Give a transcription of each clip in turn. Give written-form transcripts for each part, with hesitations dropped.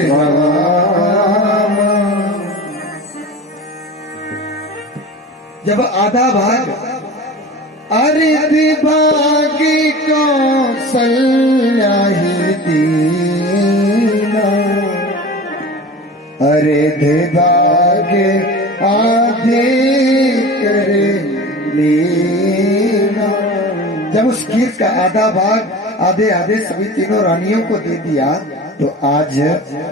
राम। जब आधा भाग अरिधि भागी कौशल्या ही दीना, अरिधि भागे आधे करे लीना। जब उस खीर का आधा भाग आधे आधे सभी तीनों रानियों को दे दिया तो आज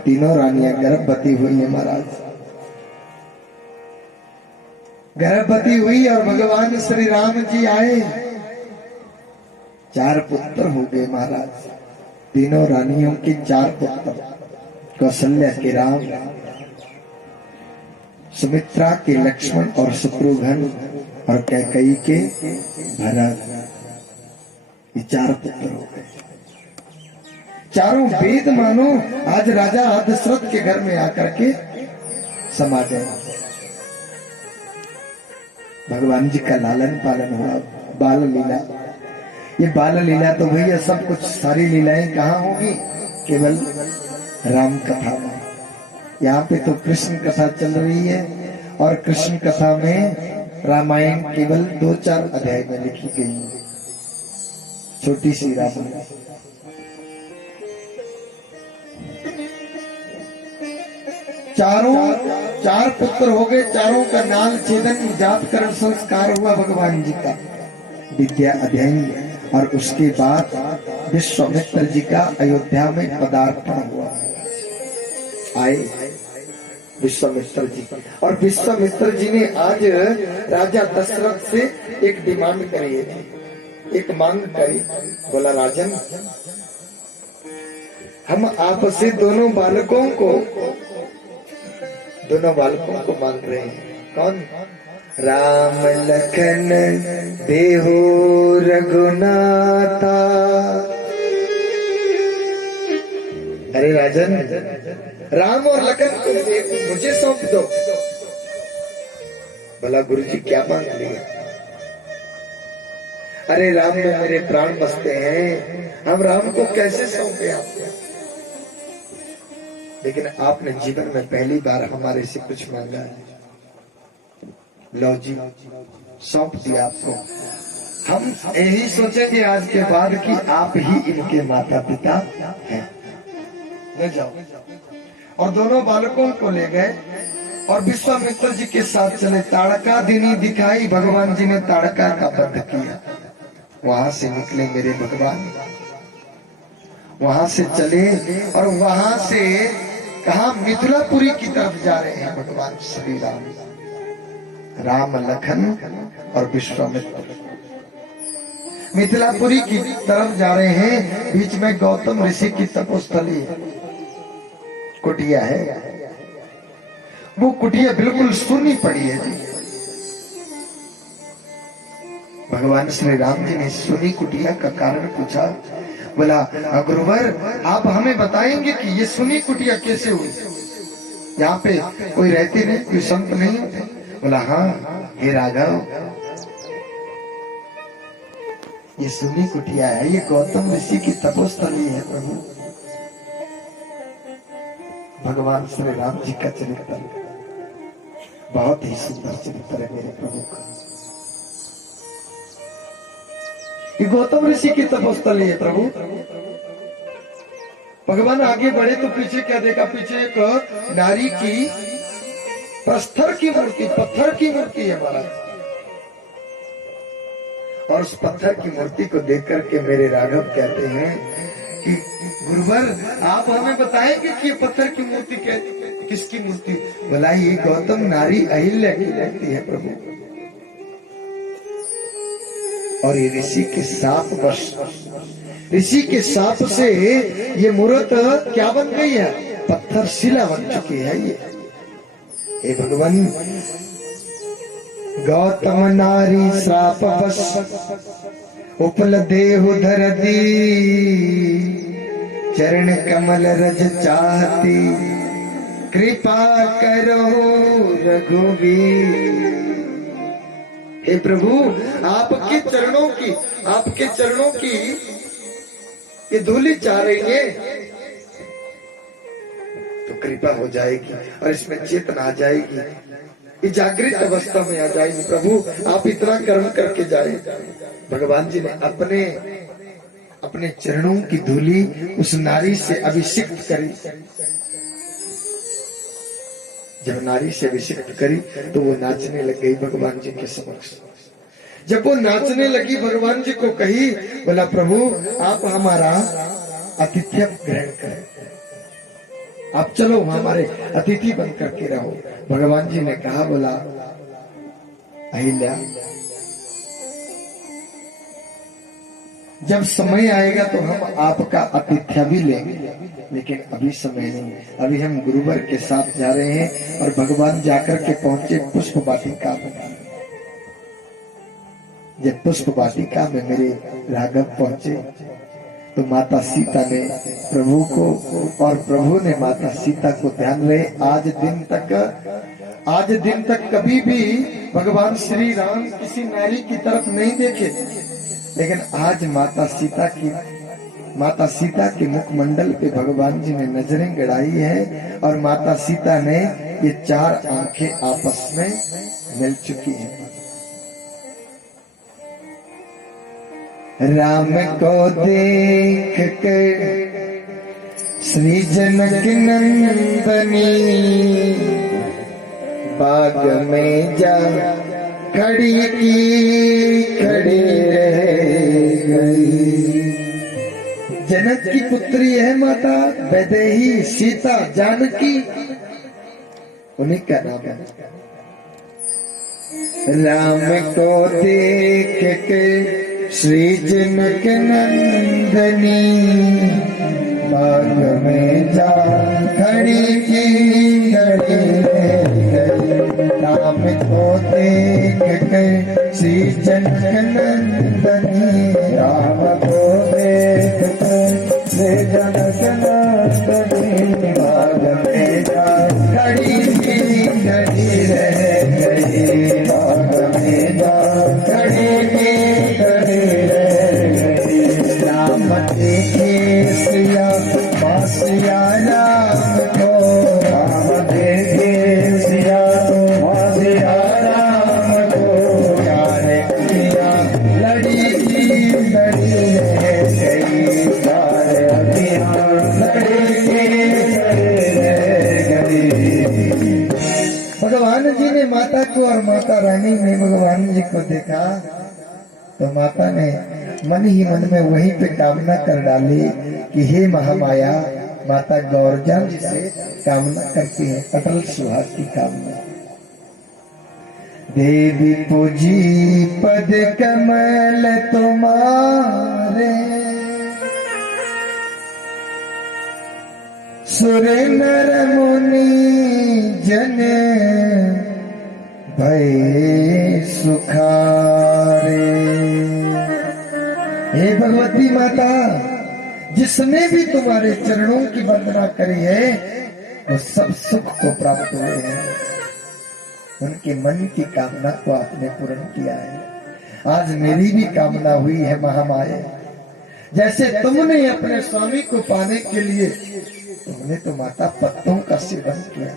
तीनों रानियां गर्भवती हुई है महाराज। गर्भवती हुई और भगवान श्री राम जी आए, 4 पुत्र हो गए महाराज। तीनों रानियों के 4 पुत्र, कौशल्या के राम, सुमित्रा के लक्ष्मण और शत्रुघ्न और कैकेयी के भरत, ये 4 पुत्र हो गए। चारों वेद मानो आज राजा दशरथ के घर में आकर के समा गए। भगवान जी का लालन पालन हुआ, बाल लीला। ये बाल लीला तो भैया सब कुछ सारी लीलाएं कहाँ होगी, केवल राम कथा में। यहाँ पे तो कृष्ण कथा चल रही है और कृष्ण कथा में रामायण केवल 2-4 अध्याय में लिखी गई है, छोटी सी रामायण। चारों 4 पुत्र हो गए, चारों का नाल छेदन जातकरण संस्कार हुआ भगवान जी का, विद्या अध्ययन। और उसके बाद विश्वामित्र जी का अयोध्या में पदार्पण हुआ। आए विश्वामित्र जी, और विश्वामित्र जी ने आज राजा दशरथ से एक डिमांड करी थी, एक मांग करी। बोला राजन, हम आपसे दोनों बालकों को मांग रहे हैं। कौन? राम लखन देहो रघुनाथा। अरे राजन, राम और लखन को मुझे सौंप दो। भला गुरुजी क्या मांग लिया? अरे राम में मेरे प्राण बसते हैं, हम राम को कैसे सौंपे आपको? लेकिन आपने जीवन में पहली बार हमारे से कुछ मांगा है, लो जी सौंप दिया आपको। हम यही सोचेंगे आज के बाद कि आप ही इनके माता पिता हैं। ले जाओ। और दोनों बालकों को ले गए और विश्वामित्र जी के साथ चले। ताड़का दिनी दिखाई, भगवान जी ने ताड़का का बंध किया। वहां से निकले मेरे भगवान, वहां से चले और वहां से कहा मिथिलापुरी की तरफ जा रहे हैं भगवान श्री राम। राम लखन और विश्वामित्र मिथिलापुरी की तरफ जा रहे हैं। बीच में गौतम ऋषि की तपोस्थली कुटिया है। वो कुटिया बिल्कुल सुनी पड़ी है जी। भगवान श्री राम जी ने सुनी कुटिया का कारण पूछा। बोला गुरुवर, आप हमें बताएंगे कि ये सुनी कुटिया कैसे हुई? यहाँ पे कोई रहते नहीं, कोई संत नहीं होते? बोला हाँ हे राघव, ये सुनी कुटिया है, ये गौतम ऋषि की तपोस्थली है प्रभु। भगवान श्री राम जी का चरित्र बहुत ही सुंदर चरित्र है मेरे प्रभु का। ये गौतम ऋषि की तपोस्थली है प्रभु। भगवान आगे बढ़े तो पीछे क्या देखा? पीछे एक नारी की प्रस्तर की मूर्ति, पत्थर की मूर्ति है महाराज। और उस पत्थर की मूर्ति को देख करके मेरे राघव कहते हैं कि गुरुवर, आप हमें बताएंगे कि ये पत्थर की मूर्ति किसकी मूर्ति? बोला ये गौतम नारी अहिल्या की मूर्ति है प्रभु। और ये ऋषि के साप वर्ष, ऋषि के साप से ये मूर्त क्या बन गई है? पत्थर शिला बन चुकी है ये। हे भगवान, गौतम नारी श्राप बस उपल देहु धर दी, चरण कमल रज चाहती, कृपा करो रघुवीर। हे प्रभु, आपके चरणों की ये धूली चाह रही है। कृपा हो जाएगी और इसमें चेतना आ जाएगी, ये जागृत अवस्था में आ जाएगी। प्रभु आप इतना कर्म करके जाए। भगवान जी ने अपने अपने चरणों की धूली उस नारी से अभिषिक्त करी। जब नारी से अभिषिक्त करी तो वो नाचने लग गई भगवान जी के समक्ष। जब वो नाचने लगी भगवान जी को कही, बोला प्रभु आप हमारा आतिथ्य ग्रहण करें, आप चलो हमारे अतिथि बन करके रहो। भगवान जी ने कहा, बोला अहिल्या जब समय आएगा तो हम आपका आतिथ्य भी लेंगे, लेकिन अभी समय नहीं, अभी हम गुरुवर के साथ जा रहे हैं। और भगवान जाकर के पहुंचे पुष्प वाटिका में। जब पुष्प वाटिका में मेरे राघव पहुंचे तो माता सीता ने प्रभु को और प्रभु ने माता सीता को ध्यान रहे। आज दिन तक कभी भी भगवान श्री राम किसी नारी की तरफ नहीं देखे, लेकिन आज माता सीता के मुखमंडल पे भगवान जी ने नजरें गड़ाई है और माता सीता ने ये चार आंखें आपस में मिल चुकी हैं। राम को देख कर श्री जनक नंदनी बाग में जा खड़ी रह गई। जनक की पुत्री है माता वैदेही सीता जानकी, उन्हीं का नाम है। राम को देख के श्री जनक नंदनी बाग में जा खड़ी राम को देख के श्री जनक नंदनी, राम को देख के श्री जनक नंदनी बाग में जा खड़ी रह गई। बाग में जा खड़ी देखे सिया मासिया राम को, राम देखे सिया मासिया राम को, प्यारे पिया लड़ी रह गई। प्यारे पिया लड़ी रह गई। भगवान जी ने माता को और माता रानी ने भगवान जी को देखा तो माता ने मन ही मन में वहीं पे कामना कर डाली कि हे महामाया, माता गौरजन से कामना करती है अटल सुहाग की कामना। देवी पूजी पद कमल तुम्हारे, सुर नर मुनि जन भय सुखारे। हे भगवती माता, जिसने भी तुम्हारे चरणों की वंदना करी है वो सब सुख को प्राप्त हुए हैं। उनके मन की कामना को आपने पूर्ण किया है। आज मेरी भी कामना हुई है महामाया। जैसे तुमने अपने स्वामी को पाने के लिए तुमने तो माता पत्तों का सेवन किया।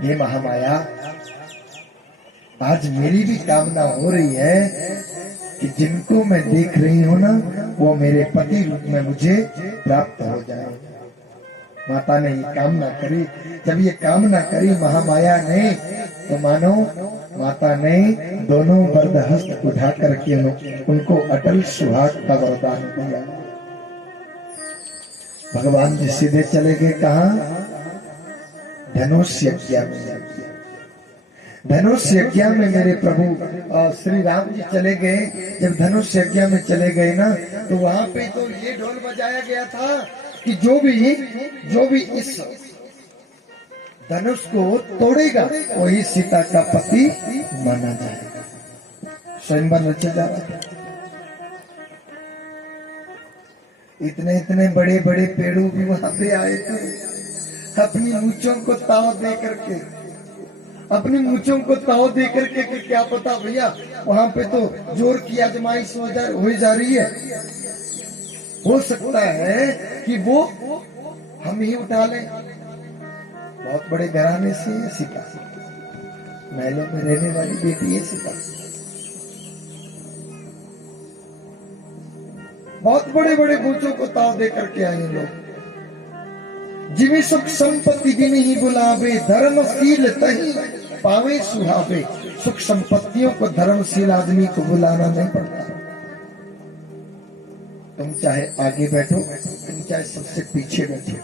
ये महामाया, आज मेरी भी कामना हो रही है कि जिनको मैं देख रही हूँ ना वो मेरे पति रूप में मुझे प्राप्त हो जाए। माता ने ये कामना करी। जब ये कामना करी महामाया ने तो मानो माता ने दोनों वरदहस्त उठा करके उनको अटल सुहाग का वरदान दिया। भगवान जी सीधे चले गए कहाँ? धनुष यज्ञ में। धनुष यज्ञ में मेरे प्रभु श्री राम जी चले गए। जब धनुष यज्ञ में चले गए ना तो वहां पे तो ये ढोल बजाया गया था कि जो भी इस धनुष को तोड़ेगा वही सीता का पति माना जाएगा। स्वयंवर रचा जा रहा था। इतने बड़े बड़े पेड़ों भी वहां पे आए थे। अपनी मूंछों को ताव दे करके कि क्या पता भैया वहां पे तो जोर की आजमाइश हो जा रही है। हो सकता है कि वो हम हम ही उठा लें। बहुत बड़े घराने से है सीता, महलों में रहने वाली बेटी है सीता, बहुत बड़े बड़े बोझों को ताव दे करके आए लोग। जिमी सुख संपत्ति जिमी ही बुलावे, धर्मशील तही पावे सुहावे। सुख संपत्तियों को धर्मशील आदमी को बुलाना नहीं पड़ता। तुम चाहे आगे बैठो, तुम चाहे सबसे पीछे बैठो,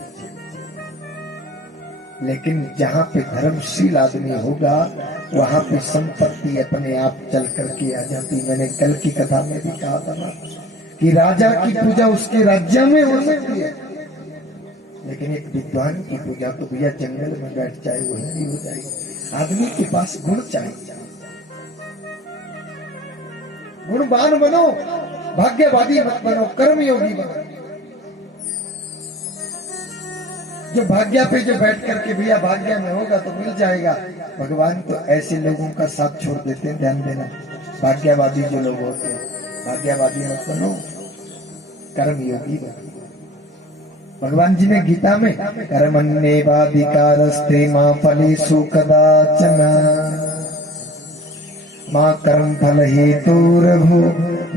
लेकिन जहां पे धर्मशील आदमी होगा वहां पे संपत्ति अपने आप चल करके आ जाती। मैंने कल की कथा में भी कहा था ना कि राजा की पूजा उसके राज्य में हो सकती है, लेकिन एक विद्वान की पूजा तो भैया जंगल में बैठ जाए वही भी हो जाएगी। आदमी के पास गुण चाहिए, गुणवान बनो, भाग्यवादी मत बनो, कर्मयोगी बनो। जो भाग्य पे जो बैठ करके भैया भाग्य में होगा तो मिल जाएगा। भगवान तो ऐसे लोगों का साथ छोड़ देते हैं, ध्यान देना। भाग्यवादी जो लोग होते हैं, भाग्यवादी मत बनो, कर्मयोगी बनो। भगवान जी ने गीता में कर्मण्येवाधिकारस्ते मा फलेषु कदाचन मा कर्म फल हेतुर्भु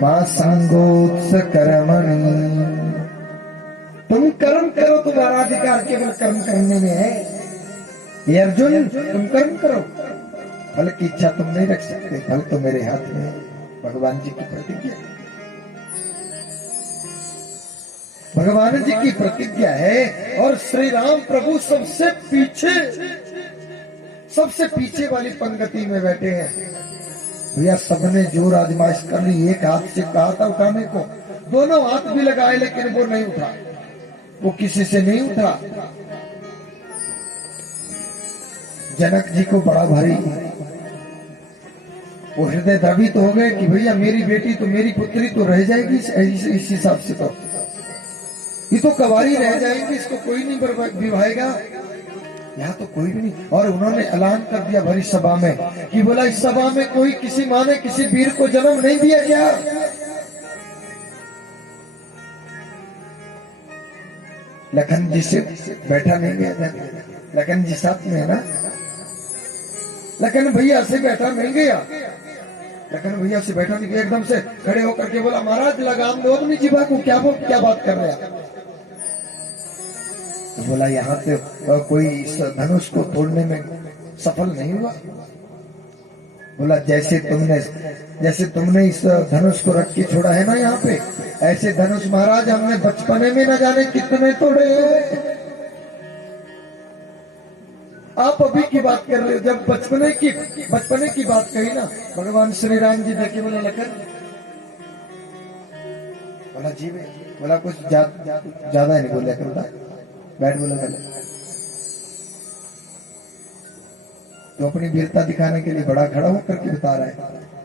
मा संगोत्स कर्मणि। तुम कर्म करो, तुम्हारा अधिकार केवल कर्म करने में है। ये अर्जुन तुम कर्म करो, फल की इच्छा तुम नहीं रख सकते, फल तो मेरे हाथ में है। भगवान जी की प्रतिज्ञा, भगवान जी की प्रतिज्ञा है। और श्री राम प्रभु सबसे पीछे वाली पंक्ति में बैठे हैं। भैया सबने जोर आजमाइश कर ली, एक हाथ से कहा था उठाने को, दोनों हाथ भी लगाए लेकिन वो नहीं उठा, वो किसी से नहीं उठा। जनक जी को बड़ा भारी, वो हृदय द्रवित हो गए कि भैया मेरी बेटी तो, मेरी पुत्री तो रह जाएगी इस हिसाब से, तो ये तो कवारी रह जाएंगी, इसको कोई नहीं विवाहेगा, यहाँ तो कोई भी नहीं। और उन्होंने ऐलान कर दिया भरी सभा में कि बोला इस सभा में कोई किसी माँ ने किसी वीर को जन्म नहीं दिया क्या? लखन जी से बैठा नहीं गया, लखन जी साथ में है ना, लखन भैया से बैठा नहीं गया, लखन भैया से बैठा नहीं गया। एकदम से खड़े होकर के बोला महाराज लगाम दो अपनी जीवा को, क्या बात कर रहे हैं? तो बोला यहाँ पे कोई इस धनुष को तोड़ने में सफल नहीं हुआ। बोला जैसे तुमने इस धनुष को रख के छोड़ा है ना यहाँ पे, ऐसे धनुष महाराज हमने बचपने में न जाने कितने तोड़े। आप अभी की बात कर रहे हो, जब बचपने की बात कही ना, भगवान श्री राम जी देखे बोले लखन, बोला जी में, बोला कुछ ज्यादा नहीं बोले करो, बैठ बोला पहले। तो अपनी वीरता दिखाने के लिए बड़ा खड़ा होकर के बता रहा है,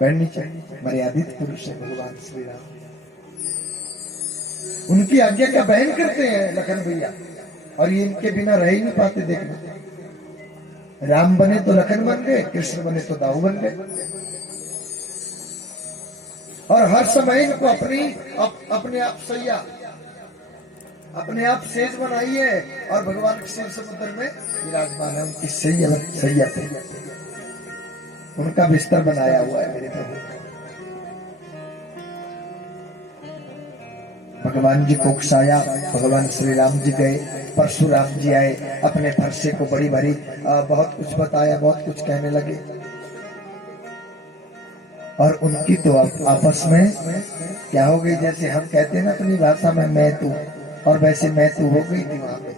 बैठनी चाहिए। मर्यादित पुरुष है भगवान श्री राम, उनकी आज्ञा का बहन करते हैं लखन भैया, और ये इनके बिना रह ही नहीं पाते। देखना, राम बने तो लखन बन गए, कृष्ण बने तो दाऊ बन गए। और हर समय इनको अपने आप सैया, अपने आप सेज बनाई है, और भगवान के शिव समुद्र में विराजमान है, उनकी सैया पे उनका बिस्तर बनाया हुआ है मेरे प्रभु। भगवान जी को उकसाया, भगवान श्री राम जी गए, परशुराम जी आए, अपने फरसे को बड़ी भारी बहुत कुछ बताया, बहुत कुछ कहने लगे। और उनकी तो आपस में क्या हो गई, जैसे हम कहते हैं ना अपनी भाषा में मैं तू, और वैसे मैं तू हो गई थी वहां पे।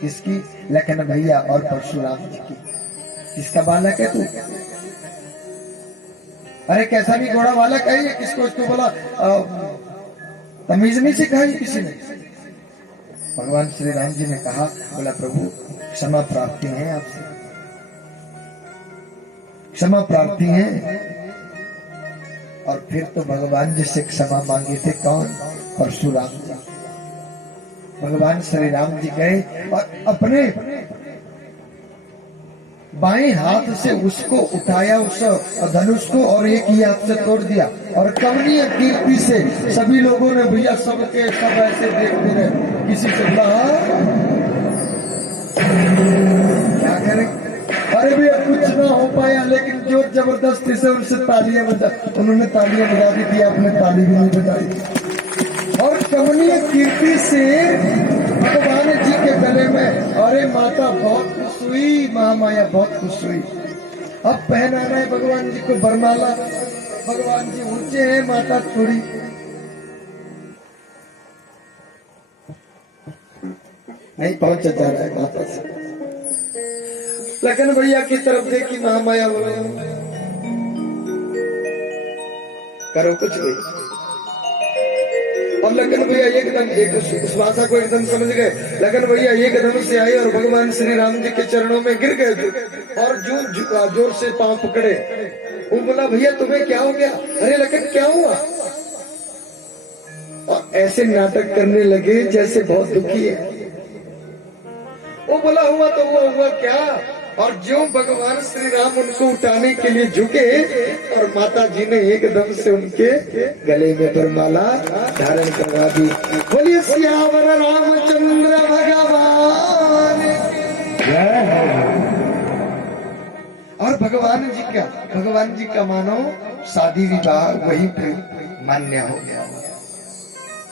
किसकी? लखन भैया और परशुराम जी की। किसका बालक है तू? अरे कैसा भी घोड़ा बालक है ये, किसको इसको बोला तमीज नहीं सिखाई किसी ने। भगवान श्री राम जी ने कहा, बोला प्रभु क्षमा प्राप्ति है आपसे, क्षमा प्राप्ति है। और फिर तो भगवान जी से क्षमा मांगे थे कौन? परशुराम जी। भगवान श्री राम जी गए और अपने बाएं हाथ से उसको उठाया, उस धनुष को, और एक ही हाथ से तोड़ दिया। और कमनीय कीर्ति से सभी लोगों ने भैया सबके सब ऐसे देखते रहे, किसी से बोला जबरदस्ती से उनसे तालियां बजा, उन्होंने तालियां बजा दी थी, आपने ताली भी नहीं बजाई। और कमनीय कीर्ति से भगवान जी के गले में, अरे माता बहुत खुश हुई, महामाया बहुत खुश हुई। अब पहनाना है भगवान जी को बरमाला, भगवान जी ऊंचे हैं, माता थोड़ी नहीं पहुंचा जा रहा है माता से। लखन भैया की तरफ देखी महामाया, करो कुछ भी। और लखन भैया एकदम उस भाषा को एकदम समझ गए। लखन भैया एकदम से आए और भगवान श्री राम जी के चरणों में गिर गए थे और जोर से पांव पकड़े। वो बोला भैया तुम्हें क्या हो गया? अरे लखन क्या हुआ? और ऐसे नाटक करने लगे जैसे बहुत दुखी है। वो बोला हुआ तो हुआ क्या? और जो भगवान श्री राम उनको उठाने के लिए झुके और माता जी ने एकदम से उनके गले में वरमाला धारण करवा दी। बोलिए सियावर रामचंद्र भगवान। और भगवान जी का मानो शादी विवाह वही मान्य हो गया।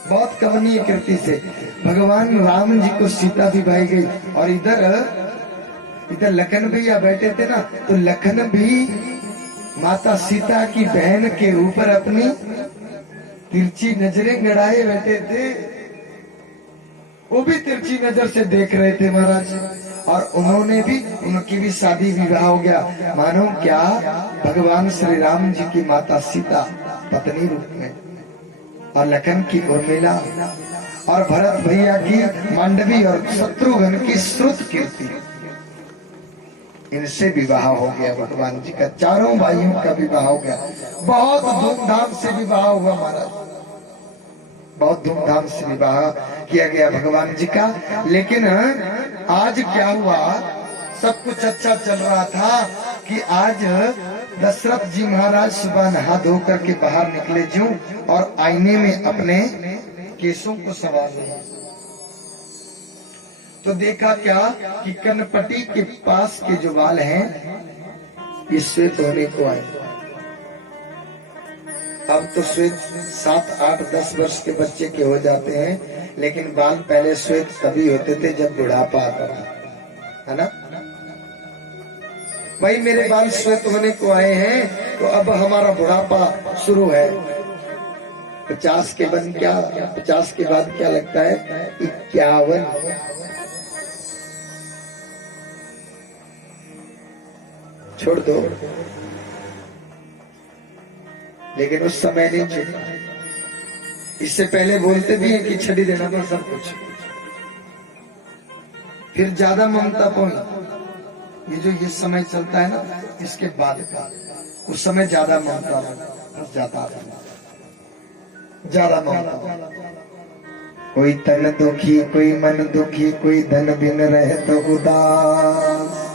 बहुत कमनीय कृति से भगवान राम जी को सीता दिवाई गई। और इधर लखन भैया बैठे थे ना, तो लखन भी माता सीता की बहन के ऊपर अपनी तिरछी नजरें गड़ाए बैठे थे। वो भी तिरछी नजर से देख रहे थे महाराज। और उनकी भी शादी विवाह हो गया। मानो क्या, भगवान श्री राम जी की माता सीता पत्नी रूप में, और लखन की उर्मिला, और भरत भैया की मांडवी, और शत्रुघ्न की श्रुत कीर्ति, इनसे विवाह हो गया भगवान जी का। चारों भाइयों का विवाह हो गया। बहुत धूमधाम से विवाह हुआ महाराज, बहुत धूमधाम से विवाह किया गया भगवान जी का। लेकिन आज क्या हुआ, सब कुछ अच्छा चल रहा था कि आज दशरथ जी महाराज सुबह नहा धो करके बाहर निकले ज्यों, और आईने में अपने केसों को संवार रहे। तो देखा क्या कि कनपटी के पास के जो बाल हैं ये श्वेत होने को आए। अब तो श्वेत 7, 8, 10 वर्ष के बच्चे के हो जाते हैं, लेकिन बाल पहले श्वेत तभी होते थे जब बुढ़ापा आता था, है ना भाई? मेरे बाल श्वेत होने को आए हैं, तो अब हमारा बुढ़ापा शुरू है। 50 के बाद क्या लगता है? 51। छोड़ दो, लेकिन उस समय नहीं छोड़ा। इससे पहले बोलते भी हैं कि छड़ी देना पर सब कुछ, फिर ज्यादा ममता पहुंच। ये जो ये समय चलता है ना, इसके बाद का उस समय ज्यादा ममता ज्यादा ममता। कोई तन दुखी, कोई मन दुखी, कोई धन बिन रहे तो उदास।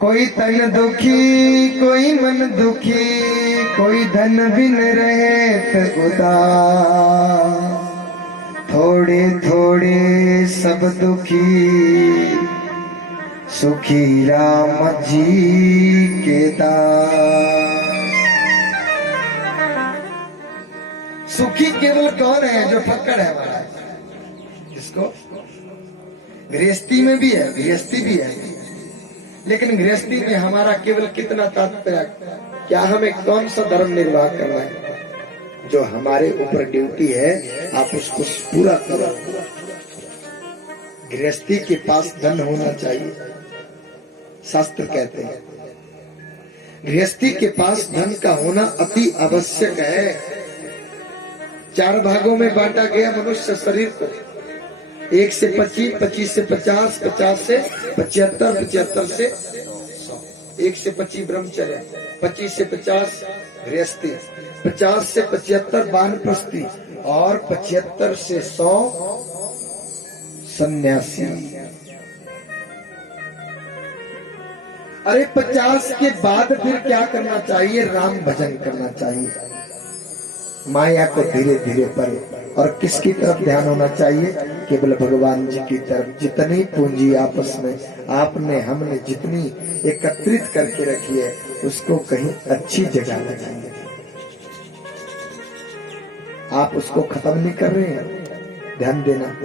कोई तन दुखी, कोई मन दुखी, कोई धन बिन रहे तो उदास। थोड़े थोड़े सब दुखी, सुखी राम जी के दास। सुखी केवल कौन है? जो फक्कड़ है हमारा। किसको? गृहस्थी में भी है, गृहस्थी भी है, लेकिन गृहस्थी में हमारा केवल कितना तात्पर्य, क्या हमें कौन सा धर्म निर्वाह करना है? जो हमारे ऊपर ड्यूटी है आप उसको पूरा करो। गृहस्थी के पास धन होना चाहिए, शास्त्र कहते हैं गृहस्थी के पास धन का होना अति आवश्यक है। 4 भागों में बांटा गया मनुष्य शरीर को, 1 से 25, 25 से 50, 50 से 75, 75 से 100। 1 से 25 ब्रह्मचर्य, 25 से 50 गृहस्थी, 50 से 75 वानप्रस्थी, और 75 से 100 सन्यासी। अरे 50 के बाद फिर क्या करना चाहिए? राम भजन करना चाहिए, माया को धीरे धीरे पर। और किसकी तरफ ध्यान होना चाहिए? केवल भगवान जी की तरफ जितनी पूंजी आपस में आपने हमने जितनी एकत्रित करके रखी है उसको कहीं अच्छी जगह लगाएंगे। आप उसको खत्म नहीं कर रहे हैं, ध्यान देना।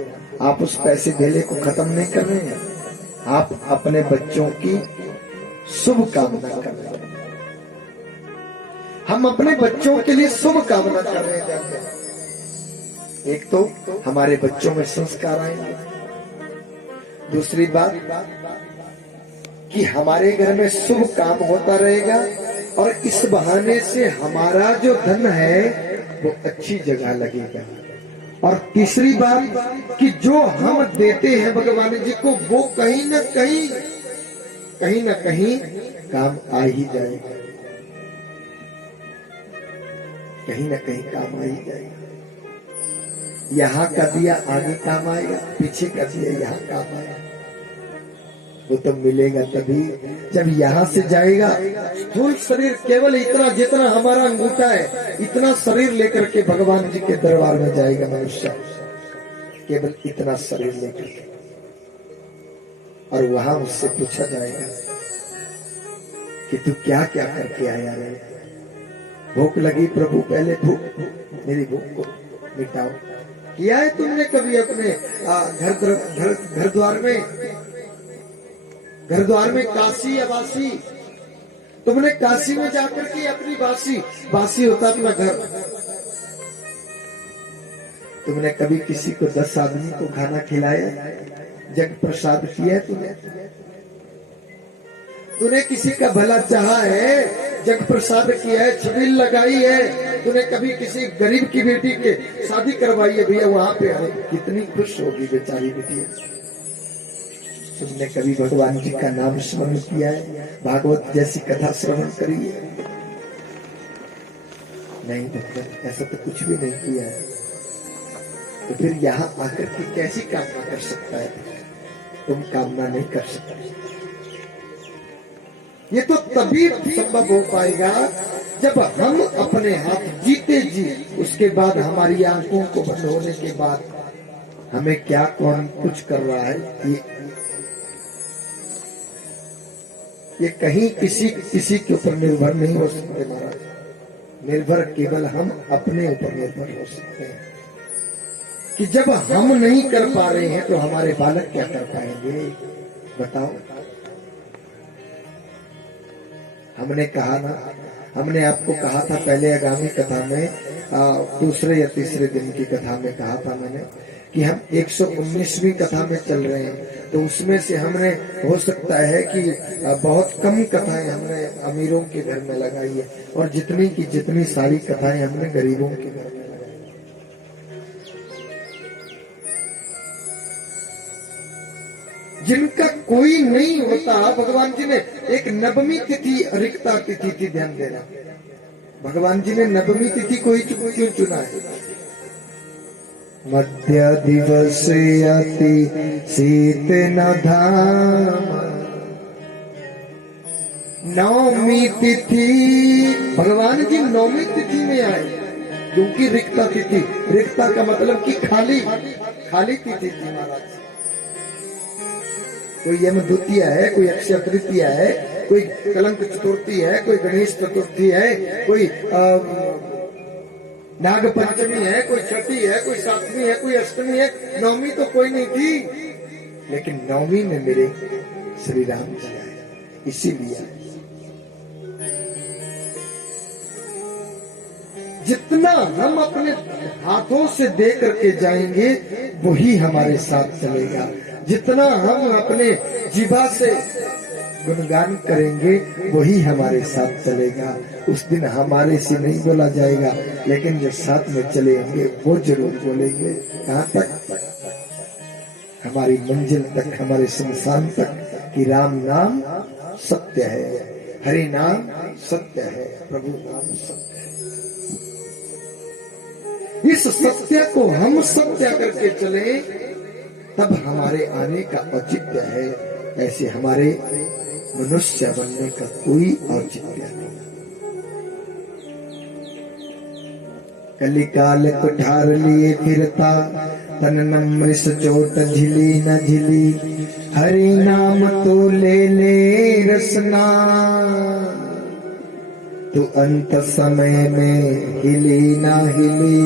आप उस पैसे धेले को खत्म नहीं कर रहे हैं, आप अपने बच्चों की शुभ कामना कर रहे हैं। हम अपने बच्चों के लिए शुभ कामना कर रहे हैं। एक तो हमारे बच्चों में संस्कार आएंगे, दूसरी बात कि हमारे घर में शुभ काम होता रहेगा और इस बहाने से हमारा जो धन है वो अच्छी जगह लगेगा। और तीसरी बात कि जो हम देते हैं भगवान जी को वो कहीं ना कहीं काम आ ही जाएगा, कहीं ना कहीं काम आ ही जाएगा। यहाँ का दिया आगे काम आएगा, पीछे का दिया यहाँ काम आएगा। वो तो मिलेगा तभी जब यहाँ से जाएगा। स्थूल शरीर केवल इतना जितना हमारा अंगूठा है इतना शरीर लेकर के भगवान जी के दरबार में जाएगा मनुष्य, केवल इतना शरीर लेकर के। और वहां उससे पूछा जाएगा कि तू क्या क्या करके आया रे। भूख लगी प्रभु, पहले भूख मेरी भूख को मिटाओ। किया है तुमने कभी अपने घर द्वार में काशी या बासी? तुमने काशी में जाकर के अपनी बासी होता अपना घर। तुमने कभी किसी को 10 आदमी को खाना खिलाया, जग प्रसाद किया है तूने किसी का भला चाहा है, जग प्रसाद किया है, छबील लगाई है। तूने कभी किसी गरीब की बेटी के शादी करवाई है भैया, वहां पे कितनी खुश होगी बेचारी बेटी। तुमने कभी भगवान जी का नाम स्मरण किया है, भागवत जैसी कथा श्रवण करी है? नहीं भक्त, ऐसा तो कुछ भी नहीं किया है। तो फिर यहाँ आकर के कैसी कामना कर सकता है? तुम कामना नहीं कर सकते। ये तो तभी संभव हो पाएगा जब हम अपने हाथ जीते जी, उसके बाद हमारी आंखों को बंद होने के बाद हमें क्या कौन कुछ कर रहा है ये कहीं किसी के ऊपर निर्भर नहीं हो सकते महाराज। निर्भर केवल हम अपने ऊपर निर्भर हो सकते हैं कि जब हम नहीं कर पा रहे हैं तो हमारे बालक क्या कर पाएंगे बताओ। हमने कहा ना, हमने आपको कहा था पहले आगामी कथा में, दूसरे या तीसरे दिन की कथा में कहा था मैंने कि हम 119वीं कथा में चल रहे हैं। तो उसमें से हमने हो सकता है कि बहुत कम कथाएं हमने अमीरों के घर में लगाई है और जितनी की जितनी सारी कथाएं हमने गरीबों के घर में लगाई। जिनका कोई नहीं होता, भगवान जी ने एक नवमी तिथि रिक्ता तिथि थी, ध्यान देना। भगवान जी ने नवमी तिथि कोई क्यों चुना है? मध्य दिवस अति शीत न धाम, नवमी तिथि भगवान जी नवमी तिथि में आए क्योंकि रिक्ता तिथि, रिक्ता का मतलब कि खाली तिथि थी महाराज। कोई यम द्वितीया है, कोई अक्षय तृतीया है, कोई कलंक चतुर्थी है, कोई गणेश चतुर्थी है, कोई नाग पंचमी है, कोई छठी है, कोई सातवीं है, कोई अष्टमी है। नवमी तो कोई नहीं थी, लेकिन नवमी में मेरे श्री राम जी आए, इसीलिए जितना हम अपने हाथों से दे करके जाएंगे वही हमारे साथ चलेगा। जितना हम अपने जीवा से गुणगान करेंगे वही हमारे साथ चलेगा। उस दिन हमारे से नहीं बोला जाएगा, लेकिन जो साथ में चले होंगे वो जरूर बोलेंगे। कहाँ तक? हमारी मंजिल तक, हमारे शमशान तक कि राम नाम सत्य है, हरि नाम सत्य है, प्रभु नाम सत्य है। इस सत्य को हम सत्य करके चले तब हमारे आने का औचित्य है। ऐसे हमारे मनुष्य बनने का कोई औचित्य नहीं। कलिकाल कुठार लिए फिरता तन नमृष चोट झिली न झिली, हरि नाम तो ले ले रसना, तो अंत समय में हिली ना हिली।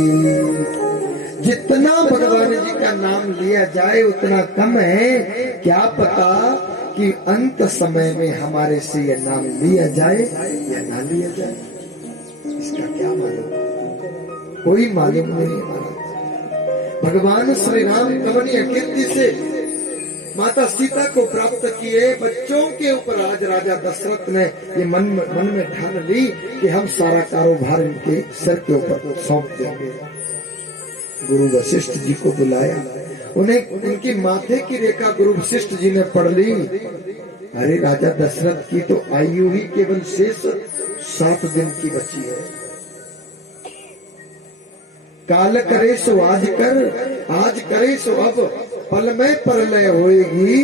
जितना भगवान जी का नाम लिया जाए उतना कम है, क्या पता कि अंत समय में हमारे से यह नाम लिया जाए या ना लिया जाए, इसका क्या मालूम, कोई मालूम नहीं महाराज। भगवान श्री राम कमनीय कीर्ति से माता सीता को प्राप्त किए बच्चों के ऊपर आज राजा दशरथ ने ये मन में ठान ली कि हम सारा कारोबार इनके सर के ऊपर सौंप देंगे। गुरु वशिष्ठ जी को बुलाया, उन्हें उनकी माथे की रेखा गुरु वशिष्ठ जी ने पढ़ ली। अरे राजा दशरथ की तो आयु ही केवल शेष 7 दिन की बची है। काल करे सो आज कर, आज करे सो अब, पल में परलय होएगी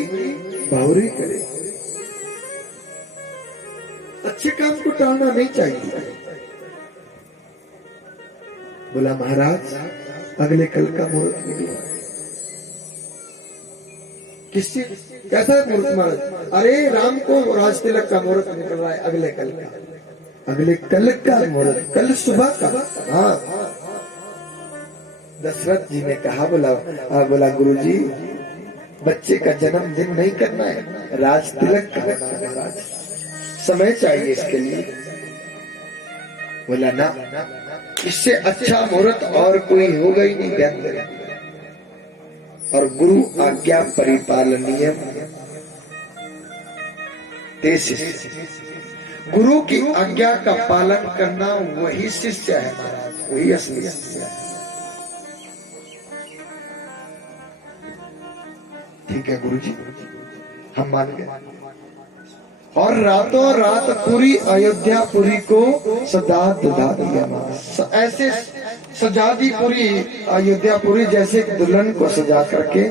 बाहुरी करे। अच्छे काम को टालना नहीं चाहिए। बोला महाराज अगले कल का मुहूर्त निकला। किसी कैसा मुहूर्त महाराज? अरे राम को राज तिलक का मुहूर्त निकल रहा है अगले कल का, अगले कल का मुहूर्त, कल सुबह का। हाँ दशरथ जी ने कहा, बोला गुरुजी बच्चे का जन्मदिन नहीं करना है, राज तिलक करना है महाराज, समय चाहिए इसके लिए। बोला ना, इससे अच्छा मुहूर्त और कोई होगा ही नहीं बेहतर। और गुरु आज्ञा परिपालनीय, गुरु की आज्ञा का पालन करना वही शिष्य है महाराज, वही असली शिष्य है। ठीक है गुरुजी, हम मान गए। और रातों रात पूरी अयोध्यापुरी को सजा दुधा दिया, ऐसे सजा दी पूरी अयोध्यापुरी जैसे दुल्हन को सजा करके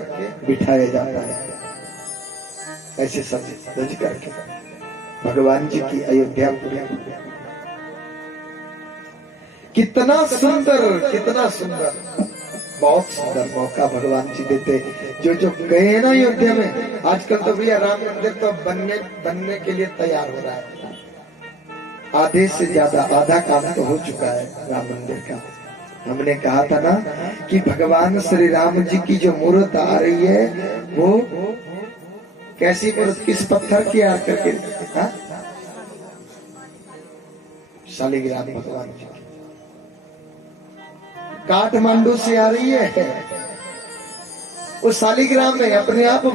बिठाया जाता है, ऐसे सज करके भगवान जी की अयोध्यापुरी। कितना सुंदर, कितना सुंदर, बहुत सुंदर मौका भगवान जी देते। जो गए ना अयोध्या में, आजकल तो भैया राम मंदिर तो बनने के लिए तैयार हो रहा है। आधे से ज्यादा, आधा काम तो हो चुका है राम मंदिर का। हमने कहा था ना कि भगवान श्री राम जी की जो मूर्त आ रही है वो कैसी मूर्त, किस पत्थर की आ करके, शालिग्राम भगवान जी की काठमांडू से आ रही है। वो शालिग्राम में अपने आप